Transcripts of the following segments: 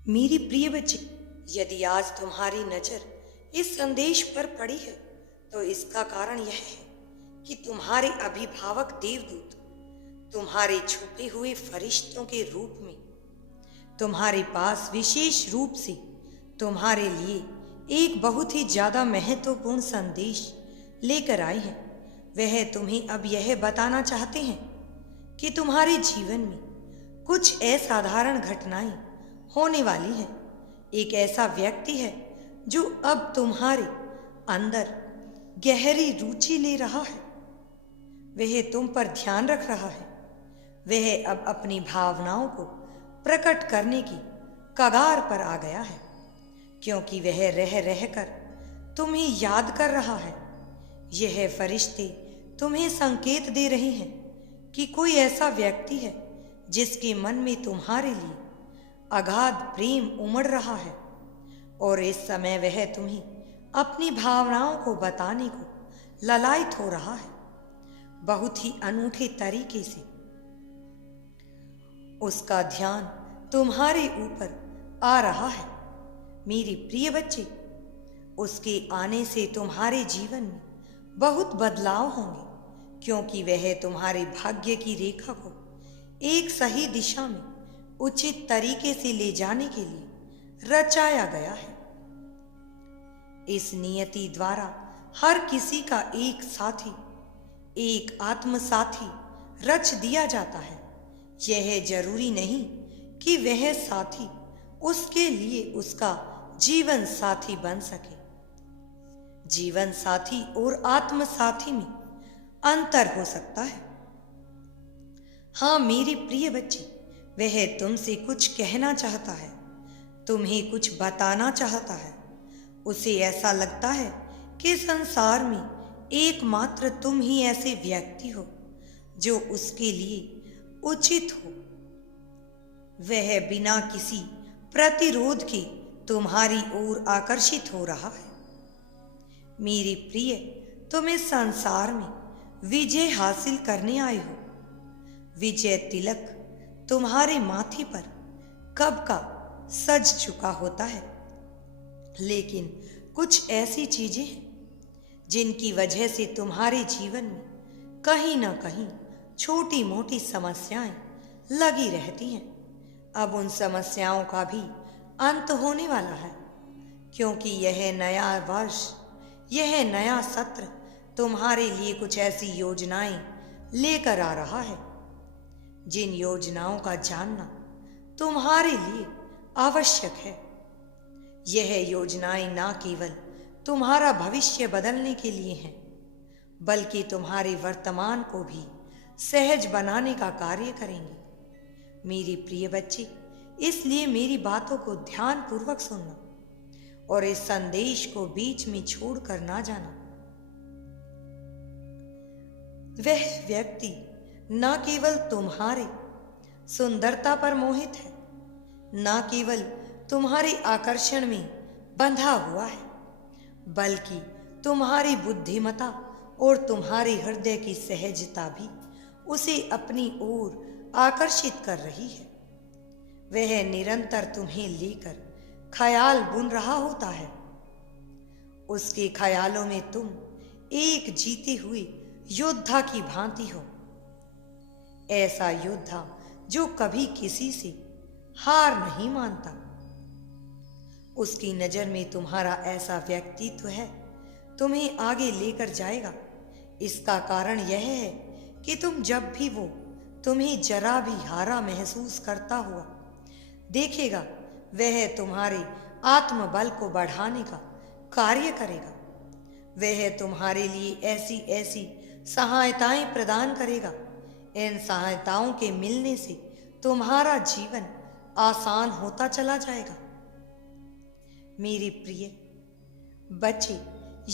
मेरी प्रिय बच्चे, यदि आज तुम्हारी नजर इस संदेश पर पड़ी है तो इसका कारण यह है कि तुम्हारे अभिभावक देवदूत तुम्हारे छुपे हुए फरिश्तों के रूप में तुम्हारे पास विशेष रूप से तुम्हारे लिए एक बहुत ही ज्यादा महत्वपूर्ण संदेश लेकर आए हैं। वह तुम्हें अब यह बताना चाहते हैं कि तुम्हारे जीवन में कुछ असाधारण घटनाएं होने वाली हैं। एक ऐसा व्यक्ति है जो अब तुम्हारे अंदर गहरी रुचि ले रहा है। वह तुम पर ध्यान रख रहा है। वह अब अपनी भावनाओं को प्रकट करने की कगार पर आ गया है, क्योंकि वह रह रहकर तुम्हें याद कर रहा है। यह फरिश्ते तुम्हें संकेत दे रहे हैं कि कोई ऐसा व्यक्ति है जिसके मन में तुम्हारे लिए अगाध प्रेम उमड़ रहा है, और इस समय वह तुम्हें अपनी भावनाओं को बताने को ललायत हो रहा है। बहुत ही अनूठे तरीके से उसका ध्यान तुम्हारे ऊपर आ रहा है। मेरे प्रिय बच्चे, उसके आने से तुम्हारे जीवन में बहुत बदलाव होंगे, क्योंकि वह तुम्हारे भाग्य की रेखा को एक सही दिशा में उचित तरीके से ले जाने के लिए रचाया गया है। इस नियति द्वारा हर किसी का एक साथी, एक आत्म साथी रच दिया जाता है। यह जरूरी नहीं कि वह साथी उसके लिए उसका जीवन साथी बन सके। जीवन साथी और आत्म साथी में अंतर हो सकता है। हाँ मेरे प्रिय बच्चे, वह तुमसे कुछ कहना चाहता है, तुम्हें कुछ बताना चाहता है। उसे ऐसा लगता है कि संसार में एकमात्र तुम ही ऐसे व्यक्ति हो जो उसके लिए उचित हो। वह बिना किसी प्रतिरोध के तुम्हारी ओर आकर्षित हो रहा है। मेरे प्रिय, तुम इस संसार में विजय हासिल करने आए हो। विजय तिलक तुम्हारे माथे पर कब का सज चुका होता है, लेकिन कुछ ऐसी चीजें हैं जिनकी वजह से तुम्हारे जीवन में कहीं ना कहीं छोटी मोटी समस्याएं लगी रहती हैं। अब उन समस्याओं का भी अंत होने वाला है, क्योंकि यह नया वर्ष, यह नया सत्र तुम्हारे लिए कुछ ऐसी योजनाएं लेकर आ रहा है जिन योजनाओं का जानना तुम्हारे लिए आवश्यक है। यह योजनाएं ना केवल तुम्हारा भविष्य बदलने के लिए हैं, बल्कि तुम्हारे वर्तमान को भी सहज बनाने का कार्य करेंगे। मेरे प्रिय बच्चे, इसलिए मेरी बातों को ध्यानपूर्वक सुनना और इस संदेश को बीच में छोड़कर ना जाना। वह व्यक्ति न केवल तुम्हारे सुंदरता पर मोहित है, न केवल तुम्हारे आकर्षण में बंधा हुआ है, बल्कि तुम्हारी बुद्धिमता और तुम्हारे हृदय की सहजता भी उसे अपनी ओर आकर्षित कर रही है। वह निरंतर तुम्हें लेकर ख्याल बुन रहा होता है। उसके ख्यालों में तुम एक जीते हुए योद्धा की भांति हो, ऐसा योद्धा जो कभी किसी से हार नहीं मानता। उसकी नजर में तुम्हारा ऐसा व्यक्तित्व है तुम्हें आगे लेकर जाएगा। इसका कारण यह है कि तुम जब भी वो तुम्हें जरा भी हारा महसूस करता हुआ देखेगा, वह तुम्हारे आत्मबल को बढ़ाने का कार्य करेगा। वह तुम्हारे लिए ऐसी ऐसी सहायताएं प्रदान करेगा। इन सहायताओं के मिलने से तुम्हारा जीवन आसान होता चला जाएगा। मेरे प्रिय बच्चे,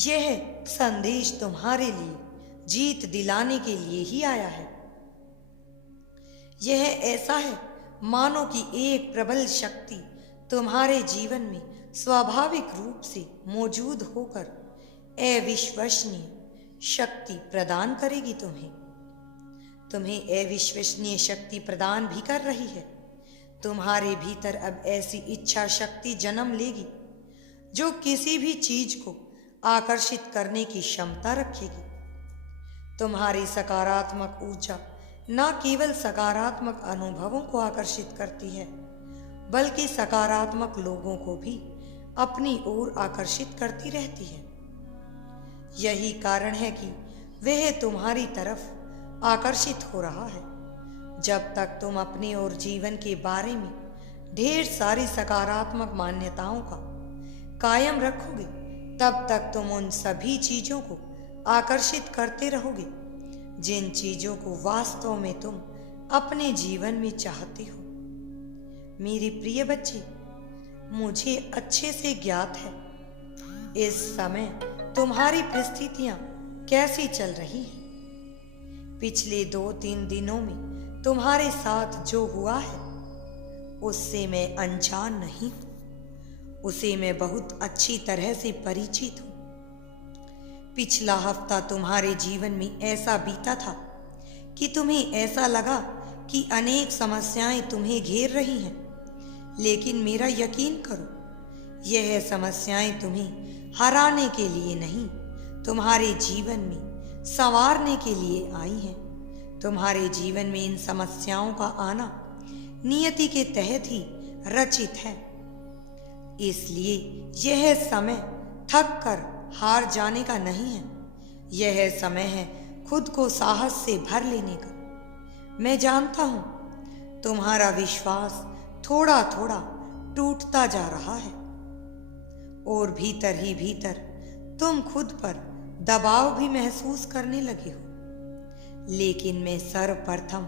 यह संदेश तुम्हारे लिए जीत दिलाने के लिए ही आया है। यह ऐसा है मानो कि एक प्रबल शक्ति तुम्हारे जीवन में स्वाभाविक रूप से मौजूद होकर अविश्वसनीय शक्ति प्रदान करेगी। तुम्हें अविश्वसनीय शक्ति प्रदान भी कर रही है। तुम्हारे भीतर अब ऐसी इच्छा शक्ति जन्म लेगी जो किसी भी चीज को आकर्षित करने की क्षमता रखेगी। तुम्हारी सकारात्मक ऊर्जा न केवल सकारात्मक अनुभवों को आकर्षित करती है, बल्कि सकारात्मक लोगों को भी अपनी ओर आकर्षित करती रहती है। यही कारण है कि वह तुम्हारी तरफ आकर्षित हो रहा है। जब तक तुम अपनी और जीवन के बारे में ढेर सारी सकारात्मक मान्यताओं का कायम रखोगे, तब तक तुम उन सभी चीजों को आकर्षित करते रहोगे जिन चीजों को वास्तव में तुम अपने जीवन में चाहते हो। मेरी प्रिय बच्ची, मुझे अच्छे से ज्ञात है इस समय तुम्हारी परिस्थितियां कैसी चल रही हैं। पिछले 2-3 दिनों में तुम्हारे साथ जो हुआ है उससे मैं अनजान नहीं हूं, उसे मैं बहुत अच्छी तरह से परिचित हूं। पिछला हफ्ता तुम्हारे जीवन में ऐसा बीता था कि तुम्हें ऐसा लगा कि अनेक समस्याएं तुम्हें घेर रही हैं, लेकिन मेरा यकीन करो, यह समस्याएं तुम्हें हराने के लिए नहीं, तुम्हारे जीवन में संवारने के लिए आई हैं। तुम्हारे जीवन में इन समस्याओं का आना नियति के तहत ही रचित है। इसलिए यह समय थक कर हार जाने का नहीं है, यह समय है खुद को साहस से भर लेने का। मैं जानता हूं तुम्हारा विश्वास थोड़ा थोड़ा टूटता जा रहा है और भीतर ही भीतर तुम खुद पर दबाव भी महसूस करने लगे हो। लेकिन मैं सर्वप्रथम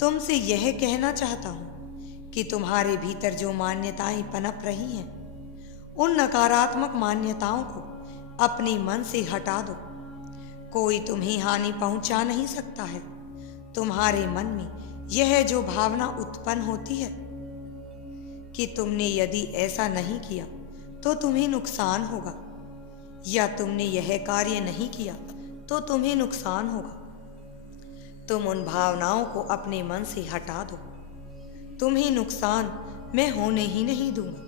तुमसे यह कहना चाहता हूं कि तुम्हारे भीतर जो मान्यताएं पनप रही हैं, उन नकारात्मक मान्यताओं को अपने मन से हटा दो। कोई तुम्हें हानि पहुंचा नहीं सकता है। तुम्हारे मन में यह जो भावना उत्पन्न होती है कि तुमने यदि ऐसा नहीं किया तो तुम्हें नुकसान होगा, या तुमने यह कार्य नहीं किया तो तुम्हें नुकसान होगा, तुम उन भावनाओं को अपने मन से हटा दो। तुम्हें नुकसान मैं होने ही नहीं दूंगा।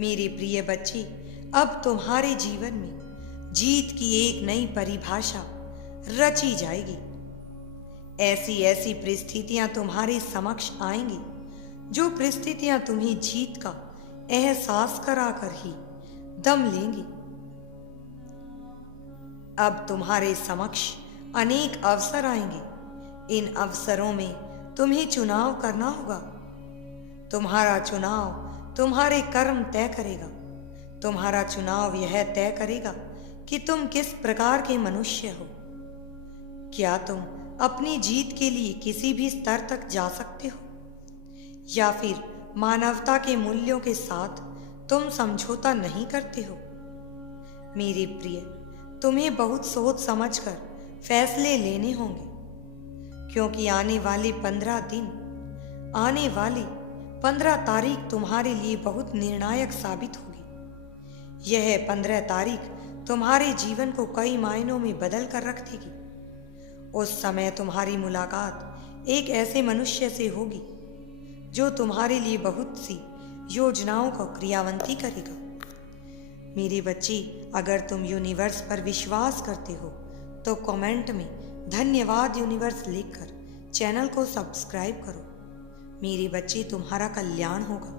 मेरी प्रिय बच्ची, अब तुम्हारे जीवन में जीत की एक नई परिभाषा रची जाएगी। ऐसी ऐसी परिस्थितियां तुम्हारे समक्ष आएंगी जो परिस्थितियां तुम्हें जीत का एहसास कराकर ही दम लेंगी। अब तुम्हारे समक्ष अनेक अवसर आएंगे। इन अवसरों में तुम्हें चुनाव करना होगा। तुम्हारा चुनाव तुम्हारे कर्म तय करेगा। तुम्हारा चुनाव यह तय करेगा कि तुम किस प्रकार के मनुष्य हो। क्या तुम अपनी जीत के लिए किसी भी स्तर तक जा सकते हो, या फिर मानवता के मूल्यों के साथ तुम समझौता नहीं करते हो। मेरे प्रिय, तुम्हें बहुत सोच समझकर फैसले लेने होंगे, क्योंकि आने वाले 15 तारीख तुम्हारे लिए बहुत निर्णायक साबित होगी। यह 15 तारीख तुम्हारे जीवन को कई मायनों में बदल कर रख देगी। उस समय तुम्हारी मुलाकात एक ऐसे मनुष्य से होगी जो तुम्हारे लिए बहुत सी योजनाओं को क्रियान्वित करेगा। मेरी बच्ची, अगर तुम यूनिवर्स पर विश्वास करते हो तो कमेंट में धन्यवाद यूनिवर्स लिखकर चैनल को सब्सक्राइब करो। मेरी बच्ची, तुम्हारा कल्याण होगा।